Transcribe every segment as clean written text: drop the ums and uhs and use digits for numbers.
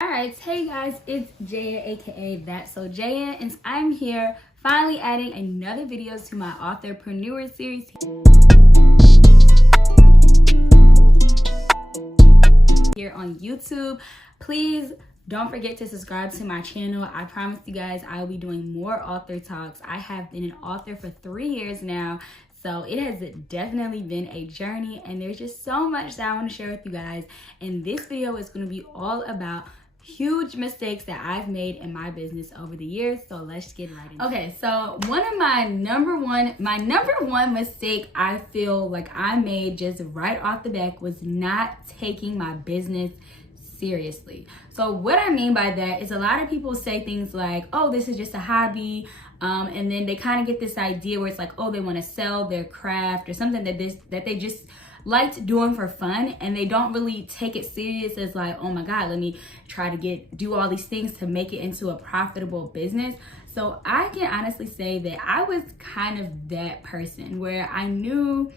Alright, hey guys, it's Jaya aka That's So Jaya, and I'm here finally adding another video to my authorpreneur series here on YouTube. Please don't forget to subscribe to my channel. I promise you guys I will be doing more author talks. I have been an author for 3 years now, so it has definitely been a journey, and there's just so much that I want to share with you guys. And this video is going to be all about huge mistakes that I've made in my business over the years. So let's get right into it. Okay, so one of my number one mistake I feel like I made just right off the bat was not taking my business seriously. So what I mean by that is a lot of people say things like, oh, this is just a hobby, and then they kind of get this idea where it's like, oh, they want to sell their craft or something that they just liked doing for fun, and they don't really take it serious as like, oh my god, let me try to do all these things to make it into a profitable business. So I can honestly say that I was kind of that person where I knew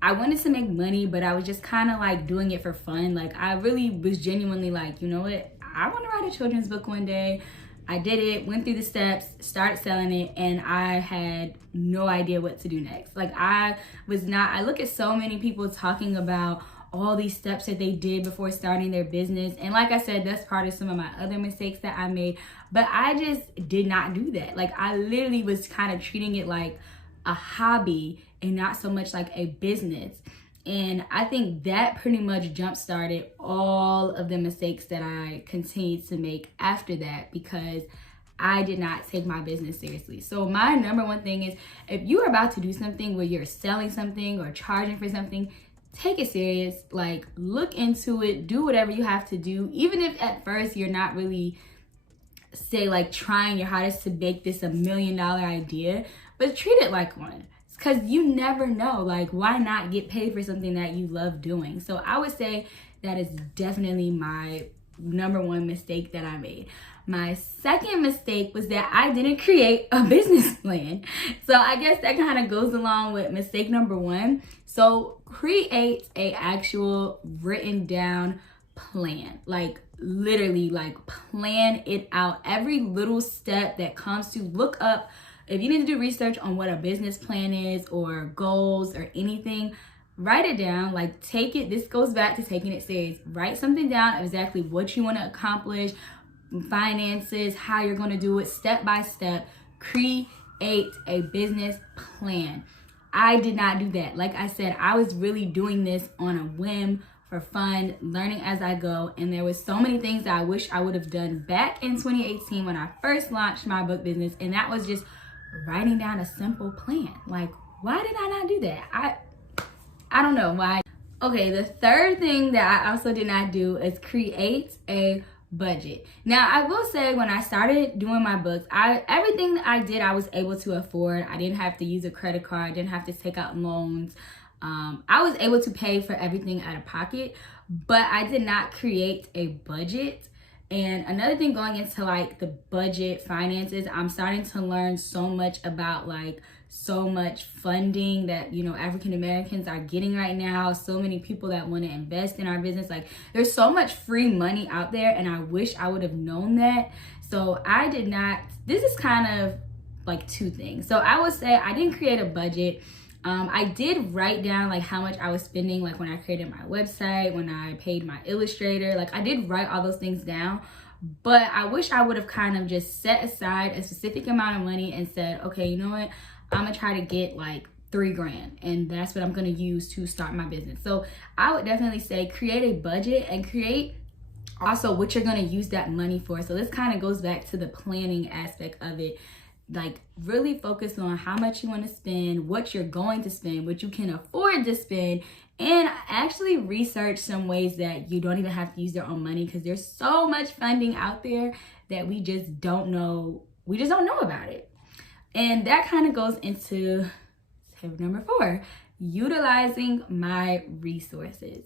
I wanted to make money, but I was just kind of like doing it for fun. Like I really was genuinely like, you know what, I want to write a children's book one day. I did it, went through the steps, started selling it, and I had no idea what to do next. Like I look at so many people talking about all these steps that they did before starting their business. And like I said, that's part of some of my other mistakes that I made, but I just did not do that. Like I literally was kind of treating it like a hobby and not so much like a business. And I think that pretty much jump-started all of the mistakes that I continued to make after that, because I did not take my business seriously. So my number one thing is, if you're about to do something where you're selling something or charging for something, take it serious. Like look into it, do whatever you have to do. Even if at first you're not really, say, like trying your hardest to make this $1 million idea, but treat it like one. Because you never know, like why not get paid for something that you love doing? So I would say that is definitely my number one mistake that I made. My second mistake was that I didn't create a business plan. So I guess that kind of goes along with mistake number one. So create a actual written down plan. Like literally, like plan it out. Every little step that comes to, look up. If you need to do research on what a business plan is or goals or anything, write it down. Like take it, this goes back to taking it serious. Write something down, exactly what you want to accomplish, finances, how you're going to do it, step by step. Create a business plan. I did not do that. Like I said, I was really doing this on a whim, for fun, learning as I go. And there was so many things that I wish I would have done back in 2018 when I first launched my book business. And that was just writing down a simple plan. Like, why did I not do that? I don't know why. Okay, the third thing that I also did not do is create a budget. Now, I will say, when I started doing my books, everything that I did, I was able to afford. I didn't have to use a credit card. I didn't have to take out loans. I was able to pay for everything out of pocket, but I did not create a budget. And another thing, going into like the budget finances, I'm starting to learn so much about like so much funding that, you know, African Americans are getting right now. So many people that want to invest in our business. Like there's so much free money out there, and I wish I would have known that. So I did not. This is kind of like two things. So I would say I didn't create a budget. I did write down like how much I was spending, like when I created my website, when I paid my illustrator, like I did write all those things down. But I wish I would have kind of just set aside a specific amount of money and said, okay, you know what, I'm gonna try to get like $3 grand, and that's what I'm gonna use to start my business. So I would definitely say create a budget and create also what you're gonna use that money for. So this kind of goes back to the planning aspect of it. Like really focus on how much you want to spend, what you're going to spend, what you can afford to spend, and actually research some ways that you don't even have to use your own money, because there's so much funding out there that we just don't know about it. And that kind of goes into tip number 4, utilizing my resources.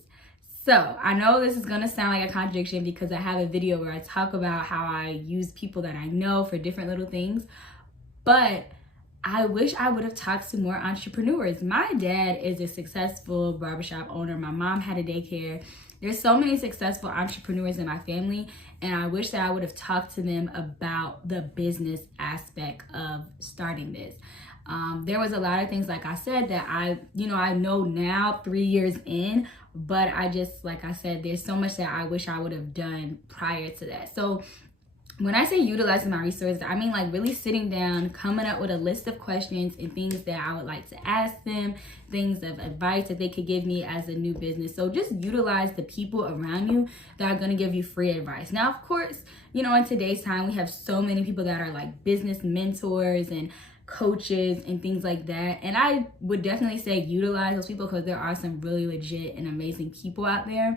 So I know this is gonna sound like a contradiction, because I have a video where I talk about how I use people that I know for different little things. But I wish I would have talked to more entrepreneurs. My dad is a successful barbershop owner. My mom had a daycare. there's so many successful entrepreneurs in my family, and I wish that I would have talked to them about the business aspect of starting this. There was a lot of things, like I said, that I know now 3 years in, but I just, like I said, there's so much that I wish I would have done prior to that. So when I say utilizing my resources, I mean like really sitting down, coming up with a list of questions and things that I would like to ask them, things of advice that they could give me as a new business. So just utilize the people around you that are going to give you free advice. Now, of course, in today's time, we have so many people that are like business mentors and coaches and things like that. And I would definitely say utilize those people, because there are some really legit and amazing people out there.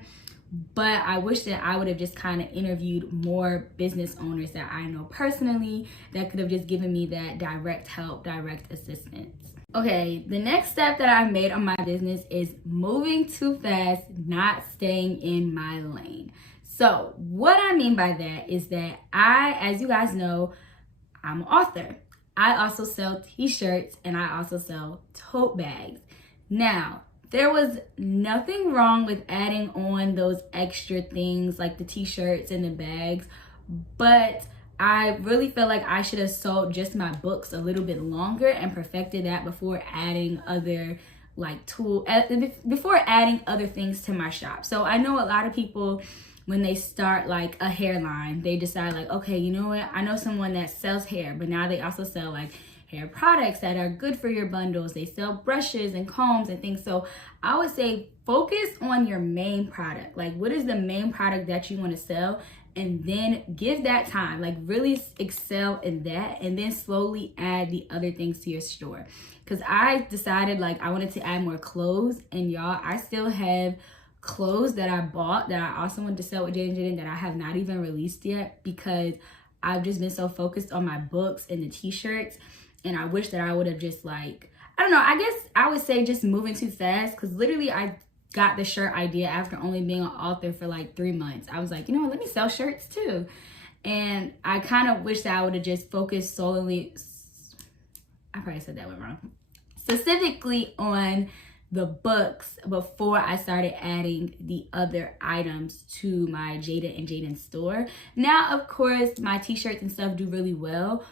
But I wish that I would have just kind of interviewed more business owners that I know personally that could have just given me that direct help, direct assistance. Okay, the next step that I made on my business is moving too fast, not staying in my lane. So what I mean by that is that as you guys know, I'm an author. I also sell t-shirts and I also sell tote bags. Now, there was nothing wrong with adding on those extra things like the t-shirts and the bags, but I really felt like I should have sold just my books a little bit longer and perfected that before adding other before adding other things to my shop. So I know a lot of people, when they start like a hairline, they decide like, okay, you know what? I know someone that sells hair, but now they also sell like hair products that are good for your bundles. They sell brushes and combs and things. So I would say focus on your main product. Like, what is the main product that you want to sell? And then give that time, like really excel in that, and then slowly add the other things to your store. Because I decided like I wanted to add more clothes, and y'all, I still have clothes that I bought that I also wanted to sell with Jaden that I have not even released yet, because I've just been so focused on my books and the t-shirts. And I wish that I would have just like, I don't know, I guess I would say just moving too fast, because literally I got the shirt idea after only being an author for like 3 months. I was like, you know what, let me sell shirts too. And I kind of wish that I would have just focused solely, I probably said that one wrong, specifically on the books before I started adding the other items to my Jada and Jaden store. Now, of course, my t-shirts and stuff do really well,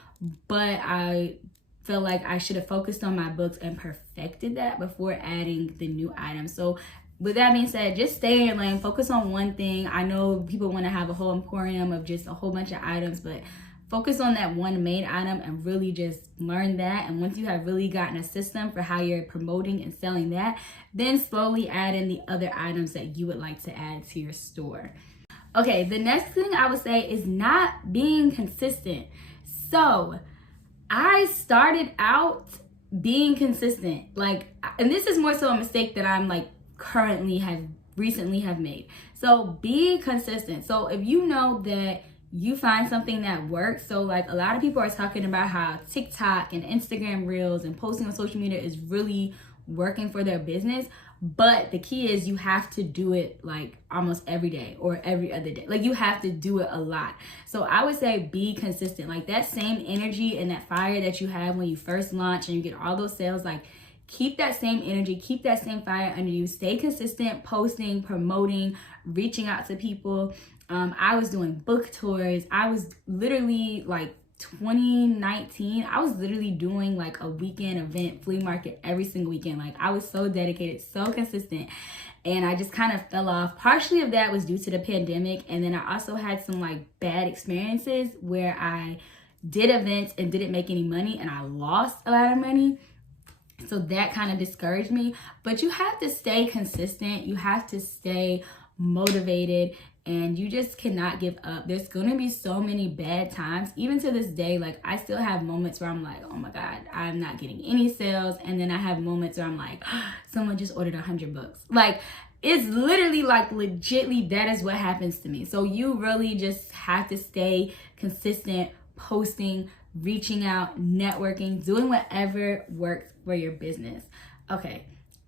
but I feel like I should have focused on my books and perfected that before adding the new items. So with that being said, just stay in your lane, focus on one thing. I know people want to have a whole emporium of just a whole bunch of items, but focus on that one main item and really just learn that. And once you have really gotten a system for how you're promoting and selling that, then slowly add in the other items that you would like to add to your store. Okay, the next thing I would say is not being consistent. So I started out being consistent, and this is more so a mistake that I'm like recently have made. So be consistent. So if you know that you find something that works, so like a lot of people are talking about how TikTok and Instagram Reels and posting on social media is really working for their business, but the key is you have to do it like almost every day or every other day. Like you have to do it a lot. So I would say be consistent. Like that same energy and that fire that you have when you first launch and you get all those sales, like keep that same energy, keep that same fire under you. Stay consistent, posting, promoting, reaching out to people. I was doing book tours. I was literally like 2019, I was literally doing like a weekend event, flea market every single weekend. Like I was so dedicated, so consistent, and I just kind of fell off. Partially of that was due to the pandemic, and then I also had some like bad experiences where I did events and didn't make any money and I lost a lot of money. So that kind of discouraged me. But you have to stay consistent. You have to stay motivated, and you just cannot give up. There's gonna be so many bad times. Even to this day, like I still have moments where I'm like, oh my God, I'm not getting any sales. And then I have moments where I'm like, someone just ordered 100 books. Like it's literally like legitly that is what happens to me. So you really just have to stay consistent, posting, reaching out, networking, doing whatever works for your business. Okay.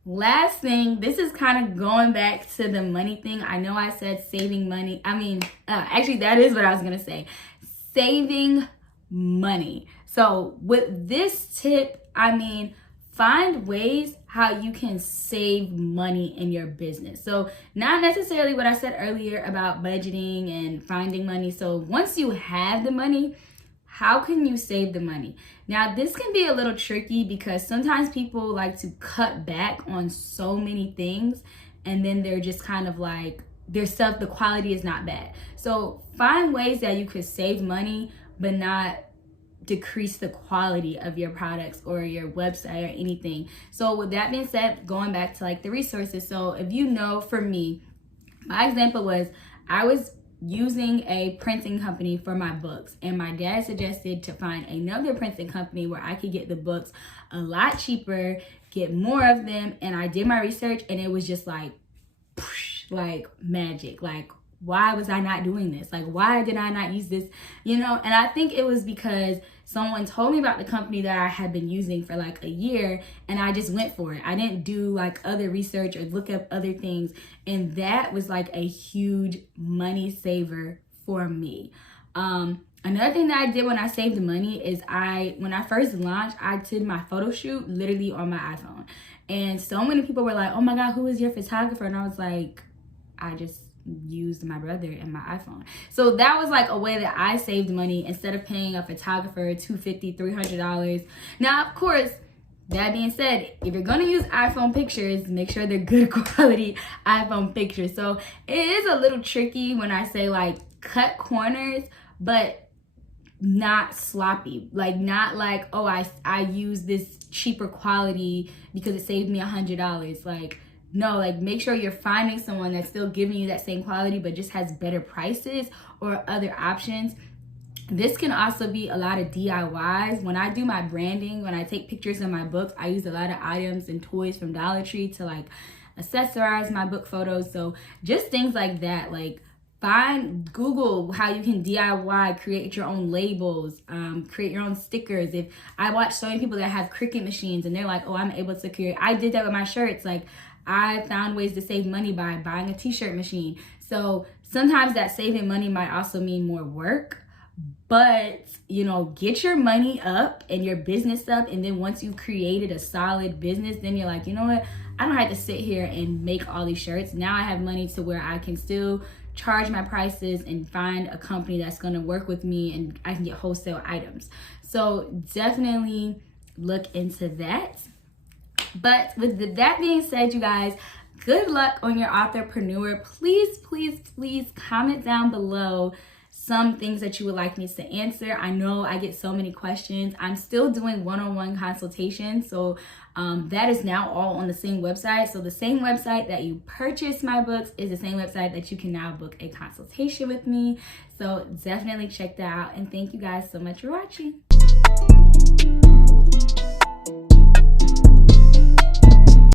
Last thing, this is kind of going back to the money thing. I know I said saving money. Actually, that is what I was going to say. Saving money. So with this tip, find ways how you can save money in your business. So not necessarily what I said earlier about budgeting and finding money. So once you have the money, how can you save the money? Now, this can be a little tricky because sometimes people like to cut back on so many things, and then they're just kind of like, their stuff, the quality is not bad. So find ways that you could save money, but not decrease the quality of your products or your website or anything. So with that being said, going back to like the resources. So if you know, for me, my example was I was using a printing company for my books, and my dad suggested to find another printing company where I could get the books a lot cheaper, get more of them. And I did my research, and it was just like magic. Like, why was I not doing this? Like, why did I not use this? You know, and I think it was because someone told me about the company that I had been using for like a year, and I just went for it. I didn't do like other research or look up other things. And that was like a huge money saver for me. Another thing that I did when I saved the money is when I first launched, I did my photo shoot literally on my iPhone. And so many people were like, oh my God, who is your photographer? And I was like, I just used my brother and my iPhone. So that was like a way that I saved money instead of paying a photographer $250, $300. Now, of course, that being said, if you're gonna use iPhone pictures, make sure they're good quality iPhone pictures. So it is a little tricky when I say like cut corners, but not sloppy. Like not like, oh, I use this cheaper quality because it saved me $100. Like, no, like make sure you're finding someone that's still giving you that same quality but just has better prices or other options. This can also be a lot of DIYs. When I do my branding, when I take pictures of my books, I use a lot of items and toys from Dollar Tree to like accessorize my book photos. So just things like that, like Google how you can DIY, create your own labels, create your own stickers. If I watch so many people that have Cricut machines and they're like, oh, I'm able to create. I did that with my shirts. Like I found ways to save money by buying a t-shirt machine. So sometimes that saving money might also mean more work, but you know, get your money up and your business up. And then once you've created a solid business, then you're like, you know what? I don't have to sit here and make all these shirts. Now I have money to where I can still charge my prices and find a company that's going to work with me, and I can get wholesale items. So definitely look into that. But with that being said, you guys, good luck on your authorpreneur. Please, please, please comment down below some things that you would like me to answer. I know I get so many questions. I'm still doing one-on-one consultations. So that is now all on the same website. So the same website that you purchase my books is the same website that you can now book a consultation with me. So definitely check that out. And thank you guys so much for watching.